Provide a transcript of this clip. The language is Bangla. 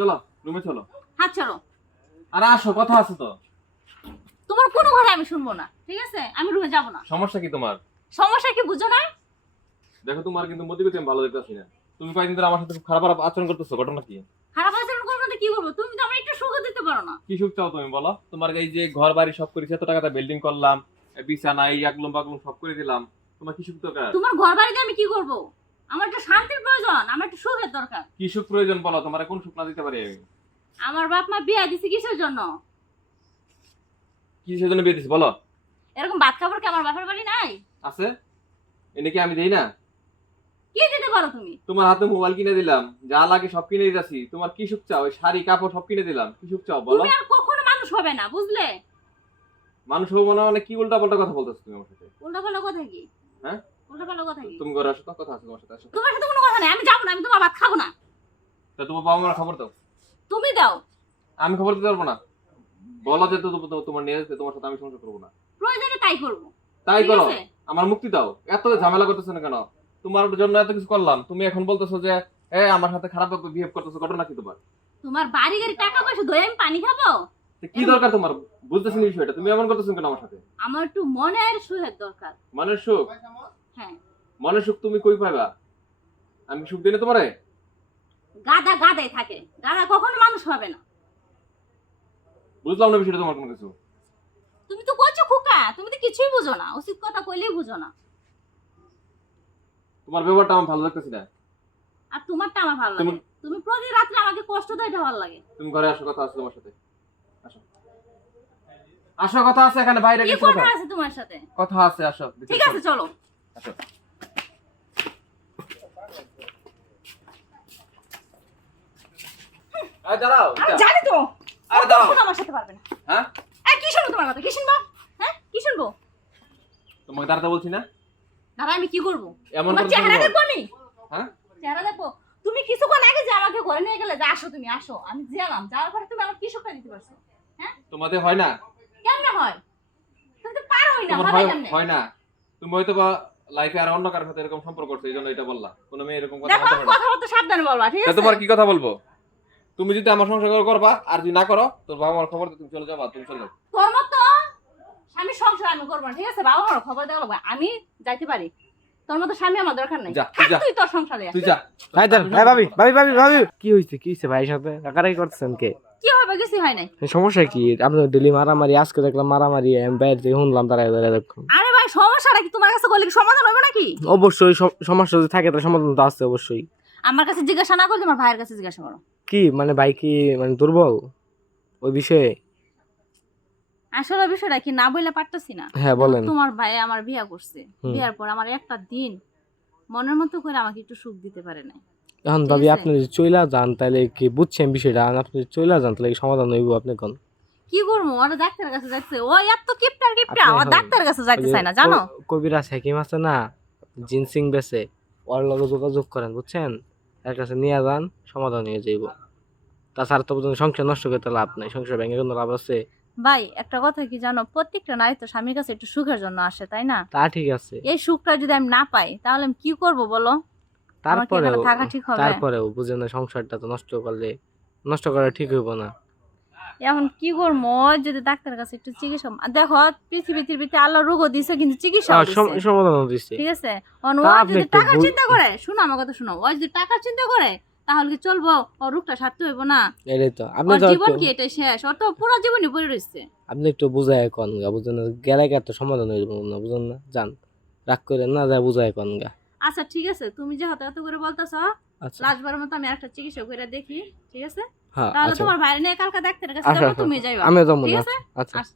চলো রুমে চলো। হাত ছাড়ো। আরে আসো, কথা আছে তো। তোমার কোনো কথা আমি শুনবো না, ঠিক আছে? আমি রুমে যাব না। সমস্যা কি তোমার? সমস্যা কি বুঝো না? দেখো তোমার কিন্তু মোটিভেট আমি ভালো দেখতেছি না। তুমি কয়েকদিন ধরে আমার সাথে খুব খারাপ আচরণ করতেছো, ঘটনা কি? খারাপ আচরণ করবো না কি করবো? তুমি তো আমার একটু সুখ দিতে পারো না। কি সুখ চাও তুমি বলো? তোমার এই যে ঘর বাড়ি সব করেছি, এত টাকাটা বিল্ডিং করলাম, বিছানা এই আগলম বাগলম সব করে দিলাম, তোমার কি সুখ দরকার? তোমার ঘর বাড়িতে আমি কি করবো? আমার একটা শান্তির প্রয়োজন, আমার একটা সুখের দরকার। কি সুখ প্রয়োজন বলো? তোমার কোন সুখ না দিতে পারি আমি? আমার বাপ মা বিয়ে দিছে কিসের জন্য? কি সেজন্য বিয়ে দিছি বলো? এরকম ভাত খাবার কি আমার বাপের বাড়ি নাই? আছে, এনে কি আমি দেই না? কি দিতে পারো তুমি? তোমার হাতে মোবাইল কিনে দিলাম, যা লাগে সব কিনে দিতেছি, তোমার কি সুখ চাও? ওই শাড়ি কাপড় সব কিনে দিলাম, কি সুখ চাও বলো? তুমি আর কখনো মানুষ হবে না, বুঝলে? মানুষ হবো মনে মানে কি উল্টা পাল্টা কথা বলতেছো তুমি আমার সাথে? উল্টাপাল্টা কথা কি? হ্যাঁ, উল্টাপাল্টা কথা কি? তুমি ঘরে আসো তো, কথা আছে তোমার সাথে। আসো। তোমার সাথে কোনো কথা নেই, আমি যাবো না, আমি তোমার ভাত খাবো না। তা তোমার বাবা মার খবর দাও। তুমি দাও। আমি খবর দিতে পারবো না। বলো যে তোমার নিয়ে যেতে, তোমার সাথে আমি সংসার করবো না। প্রয়োজনে তাই করবো। তাই ঠিক করো, আছে? আমার মুক্তি দাও। এত ঝামেলা করতেছো না কেন? তোমার জন্য এত কিছু করলাম, তুমি এখন বলতেছো যে আমার সাথে খারাপ বিহেভ করতেছো, ঘটনা কি তোমার? তোমার বাড়ি গাড়ি টাকা পয়সা ধরে আমি পানি খাবো? তো কি দরকার তোমার? বুঝতেছি না বিষয়টা, তুমি এমন করতেছো কেন আমার সাথে? আমার একটু মনের সুখের দরকার। মনের সুখ? হ্যাঁ। মনের সুখ তুমি কই পাইবা? আমি সুখ দিই না তোমারে? গাদা গাদাই থাকে, গাদা কখনো মানুষ হবে না। বুঝলাম না বিষয়টা তোমার কোনো কিছু। তুমি তো কইছো খোকা, তুমি তো কিছুই বুঝো না, উচিত কথা কইলেই বুঝো না। তোমার ব্যবহারটা আমার ভালো লাগতেছে না। আর তোমারটা আমার ভালো লাগে। তুমি প্রতি রাত্রে আমাকে কষ্ট দাও, এটা ভালো লাগে। তুমি ঘরে আসো, কথা আছে তোমার সাথে। আসো, আসো, কথা আছে এখানে, বাইরে কি কিছু কথা আছে তোমার সাথে? কথা আছে, আসো। ঠিক আছে চলো। আসো। আরে দাঁড়াও, আমি জানি তো। আরে দাঁড়াও। কখনো আমার সাথে পারবে না। হ্যাঁ, এই কি শুনবো তোমার কথা? কি শুনবো? হ্যাঁ, কি শুনবো? তোমাকে দাঁড়াতে বলছি না? দাদা আমি কি করবো? এমন তোমার করে চেহারা বলো। দেখবো আমি? হ্যাঁ, চেহারা দেখবো? তুমি কিছুক্ষণ আগে যে আমাকে ঘরে নিয়ে গেলে যে আসো তুমি আসো, আমি গেলাম, যাওয়ার পরে তুমি আমার কি সুখটা দিতে পারছো? হ্যাঁ, তোমাদের হয় না? কেমনে হয়? তুমি তো পারোই না, তোমার হবে হয় কেমনে? হয় না? তুমি হয়তো বা লাইফে আর অন্য কারোর সাথে এরকম সম্পর্ক করছো, এই জন্য এটা বললা। কোনো মেয়ে এরকম কথা দেখো বলতে পারে না। কথাবার্তা সাবধানে বলবা, ঠিক তা আছে? তোমার কি কথা বলবো? তুমি যদি আমার সংসার করবা, আর যদি না করো, তোর বাবা মার খবর দিয়ে তুমি চলে যাবা, তুমি চলে যাও। তোর মতো স্বামী সংসার আমি করবো না, ঠিক আছে? বাবা মার খবর দেওয়া লাগবে, আমি যাইতে পারি। তোর মতো স্বামী আমার দরকার নাই। যা, থাক যা। তুই তোর সংসারে। তুই যা। ভাই দাঁড়ান, ভাই ভাবি ভাবি ভাবি ভাবি কি হয়েছে? কি হয়েছে ভাইয়ের সাথে? রাগারাগি করতেছেন কে? কি হবে? কিছু হয় নাই। সমস্যা কি? আপনার ডেলি মারামারি, আজকে দেখলাম মারামারি, আমি বাইরে থেকে শুনলাম দাঁড়ায় দাঁড়ায় দেখুন। আরে ভাই সমস্যাটা কি? তোমার কাছে বললে কি সমাধান হবে নাকি? অবশ্যই সমস্যা যদি থাকে তার সমাধান তো আছে অবশ্যই। আমার কাছে জিজ্ঞাসা না করলে আমার ভাইয়ের কাছে জিজ্ঞাসা করো। কি মানে ভাই কি মানে দুর্বল ওই বিষয়ে? আসলে বিষয়টা কি না বললে পারতেছি না। হ্যাঁ বলেন। তোমার ভাই আমার বিয়ে করছে, হুম। বিয়ার পর আমার একটা দিন মনের মতো করে আমাকে একটু সুখ দিতে পারে নাই। এখন ঠিক ভাবি আছে। আপনি যদি চইলা যান তাহলে কি বুঝছেন বিষয়টা? আর আপনি যদি চইলা যান তাহলে কি সমাধান হইব? আপনি কোন কি করবো? ওরা ডাক্তারের কাছে যাচ্ছে, ও এত কিপটার কিপটা, আপনি ও এখন ডাক্তারের কাছে যাইতে চায় না, জানো? কবিরাজ হাকিম আছে না, জিনসিং বেছে, ওর লগে যোগাযোগ করেন, বুঝছেন? এর কাছে নিয়ে যান, সমাধান হয়ে যাইব। তাছাড়া তো বুঝুন সংসার নষ্ট করতে লাভ নাই, সংসার ভেঙে কোনো লাভ আছে? ভাই একটা কথা কি জানো, প্রত্যেকটা নারী তো স্বামীর কাছে একটু সুখের জন্য আসে, তাই না? তা ঠিক আছে, এই সুখটা যদি আমি না পাই তাহলে আমি কি করব বলো? আমার কি তারপরেও এখানে থাকা ঠিক হবে? তারপরেও বুঝেন না, সংসারটা তো নষ্ট করা ঠিক হইব না। এখন কি করবো? ওই যদি ডাক্তারের কাছে একটু চিকিৎসা, দেখো পৃথিবীতে আল্লাহ রোগও দিছে কিন্তু চিকিৎসা সমাধান দিচ্ছে। ঠিক আছে? ও তা যদি আপনি একটু টাকার চিন্তা করে, শোনো আমার কথা শোনো, ও যদি টাকার চিন্তা করে তাহলে কি চলবো? ও রোগটা সারতে হইব না? এটাই তো আপনি ওর তো জীবন কি এটা শেষ? ওর তো পুরো জীবনই পড়ে রয়েছে। আপনি একটু বুঝায় কন গা, বুঝেন না? গেলে গা তো সমাধান হয়ে যাবো না, বুঝেন না? যান, রাগ করে না, যা বুঝায় কন গা। আচ্ছা ঠিক আছে, তুমি যে এত করে বলতেছ, আচ্ছা লাস্টবারের মতো আমি একটা চিকিৎসা করে দেখি, ঠিক আছে? হ্যাঁ তাহলে আচ্ছা তোমার ভাইরে নিয়ে কালকে ডাক্তারের কাছে আচ্ছা যাবো, আচ্ছা তুমি যাইবা, আমিও যাবো ঠিক না। আছে? আচ্ছা আচ্ছা।